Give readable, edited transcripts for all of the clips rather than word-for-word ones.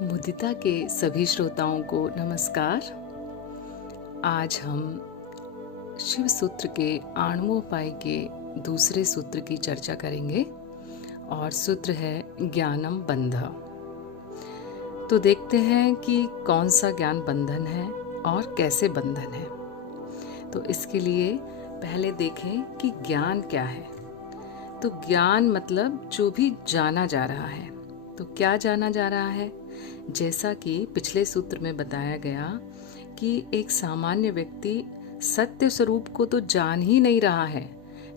मुदिता के सभी श्रोताओं को नमस्कार। आज हम शिव सूत्र के आणवोपाय के दूसरे सूत्र की चर्चा करेंगे और सूत्र है ज्ञानम बंध। तो देखते हैं कि कौन सा ज्ञान बंधन है और कैसे बंधन है। तो इसके लिए पहले देखें कि ज्ञान क्या है। तो ज्ञान मतलब जो भी जाना जा रहा है। तो क्या जाना जा रहा है? जैसा कि पिछले सूत्र में बताया गया कि एक सामान्य व्यक्ति सत्य स्वरूप को तो जान ही नहीं रहा है,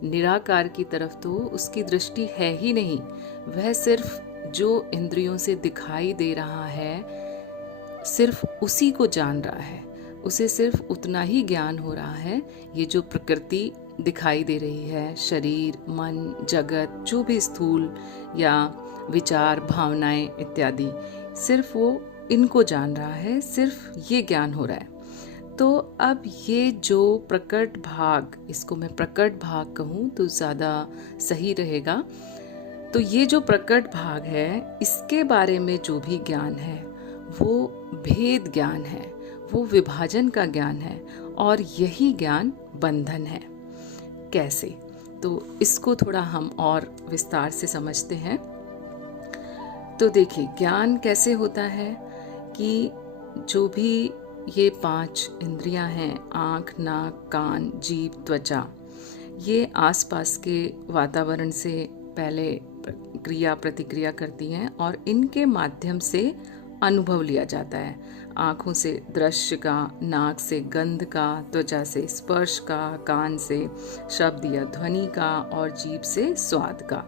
निराकार की तरफ तो उसकी दृष्टि है ही नहीं। वह सिर्फ जो इंद्रियों से दिखाई दे रहा है सिर्फ उसी को जान रहा है, उसे सिर्फ उतना ही ज्ञान हो रहा है। ये जो प्रकृति दिखाई दे रही है, शरीर, मन, जगत, जो भी स्थूल या विचार, भावनाएं इत्यादि, सिर्फ वो इनको जान रहा है, सिर्फ ये ज्ञान हो रहा है। तो अब ये जो प्रकट भाग, इसको मैं प्रकट भाग कहूँ तो ज़्यादा सही रहेगा। तो ये जो प्रकट भाग है, इसके बारे में जो भी ज्ञान है वो भेद ज्ञान है, वो विभाजन का ज्ञान है और यही ज्ञान बंधन है। कैसे? तो इसको थोड़ा हम और विस्तार से समझते हैं। तो देखिए, ज्ञान कैसे होता है कि जो भी ये 5 इंद्रियां हैं, आँख, नाक, कान, जीभ, त्वचा, ये आसपास के वातावरण से पहले क्रिया प्रतिक्रिया करती हैं और इनके माध्यम से अनुभव लिया जाता है। आँखों से दृश्य का, नाक से गंध का, त्वचा से स्पर्श का, कान से शब्द या ध्वनि का और जीभ से स्वाद का।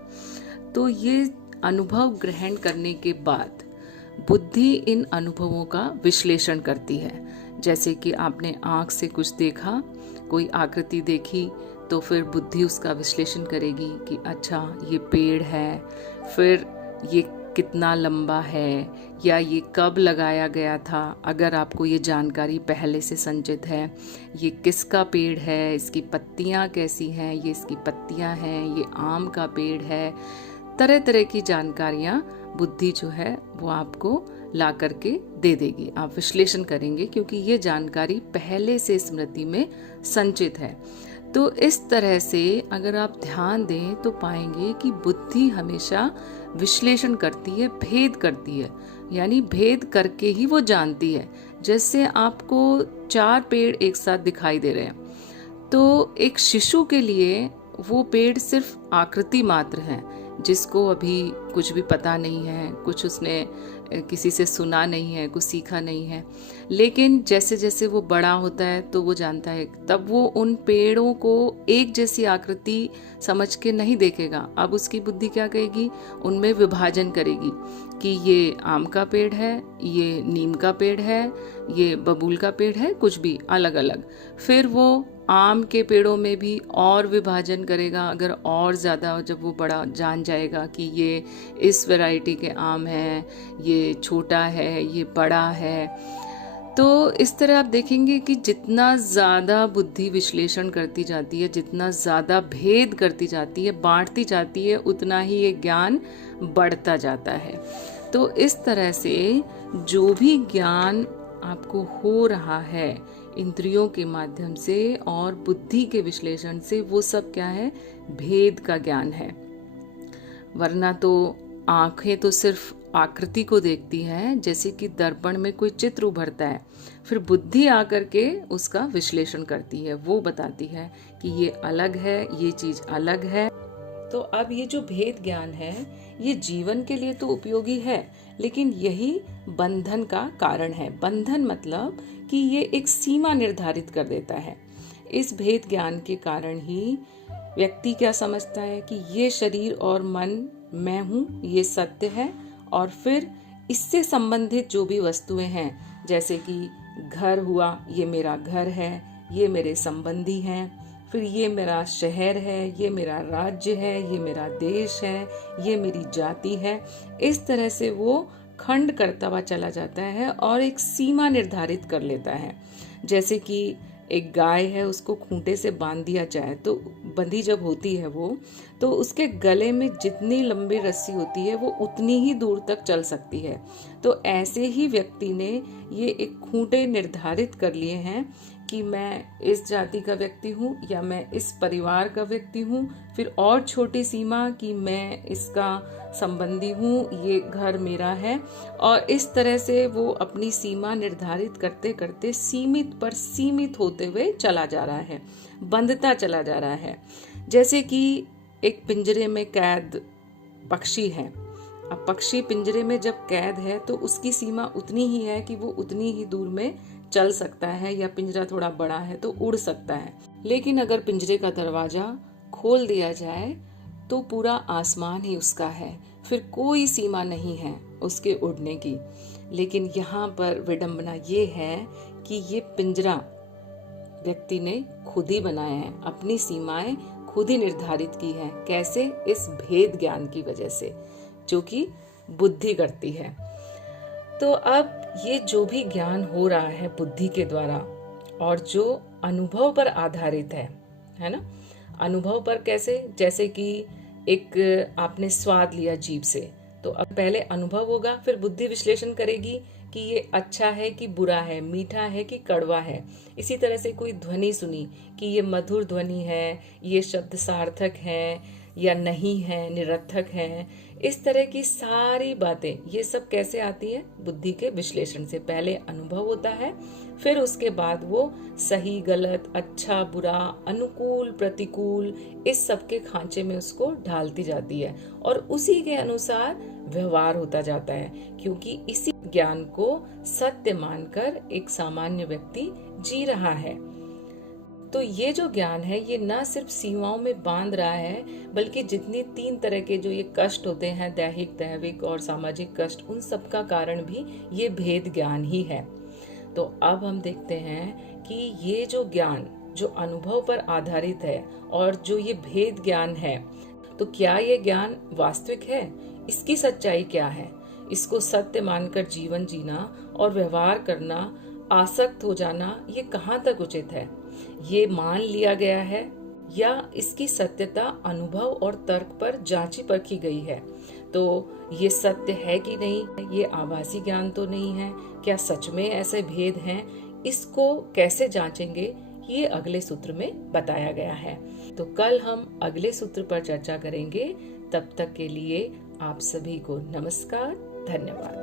तो ये अनुभव ग्रहण करने के बाद बुद्धि इन अनुभवों का विश्लेषण करती है। जैसे कि आपने आँख से कुछ देखा, कोई आकृति देखी, तो फिर बुद्धि उसका विश्लेषण करेगी कि अच्छा ये पेड़ है, फिर ये कितना लंबा है या ये कब लगाया गया था। अगर आपको ये जानकारी पहले से संचित है, ये किसका पेड़ है, इसकी पत्तियाँ कैसी हैं, ये इसकी पत्तियाँ हैं, ये आम का पेड़ है, तरह तरह की जानकारियाँ बुद्धि जो है वो आपको ला करके दे देगी। आप विश्लेषण करेंगे क्योंकि ये जानकारी पहले से स्मृति में संचित है। तो इस तरह से अगर आप ध्यान दें तो पाएंगे कि बुद्धि हमेशा विश्लेषण करती है, भेद करती है, यानी भेद करके ही वो जानती है। जैसे आपको 4 पेड़ एक साथ दिखाई दे रहे हैं, तो एक शिशु के लिए वो पेड़ सिर्फ आकृति मात्र है, जिसको अभी कुछ भी पता नहीं है, कुछ उसने किसी से सुना नहीं है, कुछ सीखा नहीं है। लेकिन जैसे जैसे वो बड़ा होता है तो वो जानता है, तब वो उन पेड़ों को एक जैसी आकृति समझ के नहीं देखेगा। अब उसकी बुद्धि क्या करेगी? उनमें विभाजन करेगी कि ये आम का पेड़ है, ये नीम का पेड़ है, ये बबूल का पेड़ है, कुछ भी अलग अलग। फिर वो आम के पेड़ों में भी और विभाजन करेगा। अगर और ज़्यादा जब वो बड़ा जान जाएगा कि ये इस वैरायटी के आम हैं, ये छोटा है, ये बड़ा है, तो इस तरह आप देखेंगे कि जितना ज़्यादा बुद्धि विश्लेषण करती जाती है, जितना ज़्यादा भेद करती जाती है, बांटती जाती है, उतना ही ये ज्ञान बढ़ता जाता है। तो इस तरह से जो भी ज्ञान आपको हो रहा है इंद्रियों के माध्यम से और बुद्धि के विश्लेषण से, वो सब क्या है? भेद का ज्ञान है। वरना तो आंखें तो सिर्फ आकृति को देखती हैं, जैसे कि दर्पण में कोई चित्र उभरता है, फिर बुद्धि आकर के उसका विश्लेषण करती है, वो बताती है कि ये अलग है, ये चीज अलग है। तो अब ये जो भेद ज्ञान है ये जीवन के लिए तो उपयोगी है, लेकिन यही बंधन का कारण है। बंधन मतलब कि ये एक सीमा निर्धारित कर देता है। इस भेद ज्ञान के कारण ही व्यक्ति क्या समझता है कि ये शरीर और मन मैं हूँ, ये सत्य है, और फिर इससे संबंधित जो भी वस्तुएं हैं, जैसे कि घर हुआ, ये मेरा घर है, ये मेरे संबंधी हैं, फिर ये मेरा शहर है, ये मेरा राज्य है, ये मेरा देश है, ये मेरी जाति है। इस तरह से वो खंड करता हुआ चला जाता है और एक सीमा निर्धारित कर लेता है। जैसे कि एक गाय है उसको खूंटे से बांध दिया जाए तो बंधी जब होती है वो, तो उसके गले में जितनी लंबी रस्सी होती है वो उतनी ही दूर तक चल सकती है। तो ऐसे ही व्यक्ति ने ये एक खूंटे निर्धारित कर लिए हैं कि मैं इस जाति का व्यक्ति हूँ या मैं इस परिवार का व्यक्ति हूँ, फिर और छोटी सीमा कि मैं इसका संबंधी हूँ, ये घर मेरा है, और इस तरह से वो अपनी सीमा निर्धारित करते करते सीमित पर सीमित होते हुए चला जा रहा है, बंधता चला जा रहा है। जैसे कि एक पिंजरे में कैद पक्षी है। अब पक्षी पिंजरे में जब कैद है तो उसकी सीमा उतनी ही है कि वो उतनी ही दूर में चल सकता है, या पिंजरा थोड़ा बड़ा है तो उड़ सकता है। लेकिन अगर पिंजरे का दरवाजा खोल दिया जाए तो पूरा आसमान ही उसका है, फिर कोई सीमा नहीं है उसके उड़ने की। लेकिन यहाँ पर विडंबना ये है कि ये पिंजरा व्यक्ति ने खुद ही बनाया है, अपनी सीमाएं खुद ही निर्धारित की है। कैसे? इस भेद ज्ञान की वजह से, जो कि बुद्धि करती है। तो अब ये जो भी ज्ञान हो रहा है बुद्धि के द्वारा और जो अनुभव पर आधारित है ना, अनुभव पर कैसे? जैसे कि एक आपने स्वाद लिया जीभ से, तो अब पहले अनुभव होगा, फिर बुद्धि विश्लेषण करेगी कि ये अच्छा है कि बुरा है, मीठा है कि कड़वा है। इसी तरह से कोई ध्वनि सुनी कि ये मधुर ध्वनि है, ये शब्द सार्थक है या नहीं है, निरर्थक है। इस तरह की सारी बातें, ये सब कैसे आती है? बुद्धि के विश्लेषण से। पहले अनुभव होता है, फिर उसके बाद वो सही गलत, अच्छा बुरा, अनुकूल प्रतिकूल, इस सब के खांचे में उसको ढालती जाती है और उसी के अनुसार व्यवहार होता जाता है, क्योंकि इसी ज्ञान को सत्य मानकर एक सामान्य व्यक्ति जी रहा है। तो ये जो ज्ञान है ये न सिर्फ सीमाओं में बांध रहा है, बल्कि जितनी 3 तरह के जो ये कष्ट होते हैं, दैहिक, दैविक और सामाजिक कष्ट, उन सब का कारण भी ये भेद ज्ञान ही है। तो अब हम देखते हैं कि ये जो ज्ञान जो अनुभव पर आधारित है और जो ये भेद ज्ञान है, तो क्या ये ज्ञान वास्तविक है? इसकी सच्चाई क्या है? इसको सत्य मानकर जीवन जीना और व्यवहार करना, आसक्त हो जाना, ये कहाँ तक उचित है? ये मान लिया गया है या इसकी सत्यता अनुभव और तर्क पर जांची परखी गई है? तो ये सत्य है कि नहीं? ये आभासी ज्ञान तो नहीं है? क्या सच में ऐसे भेद हैं? इसको कैसे जांचेंगे? ये अगले सूत्र में बताया गया है। तो कल हम अगले सूत्र पर चर्चा करेंगे। तब तक के लिए आप सभी को नमस्कार, धन्यवाद।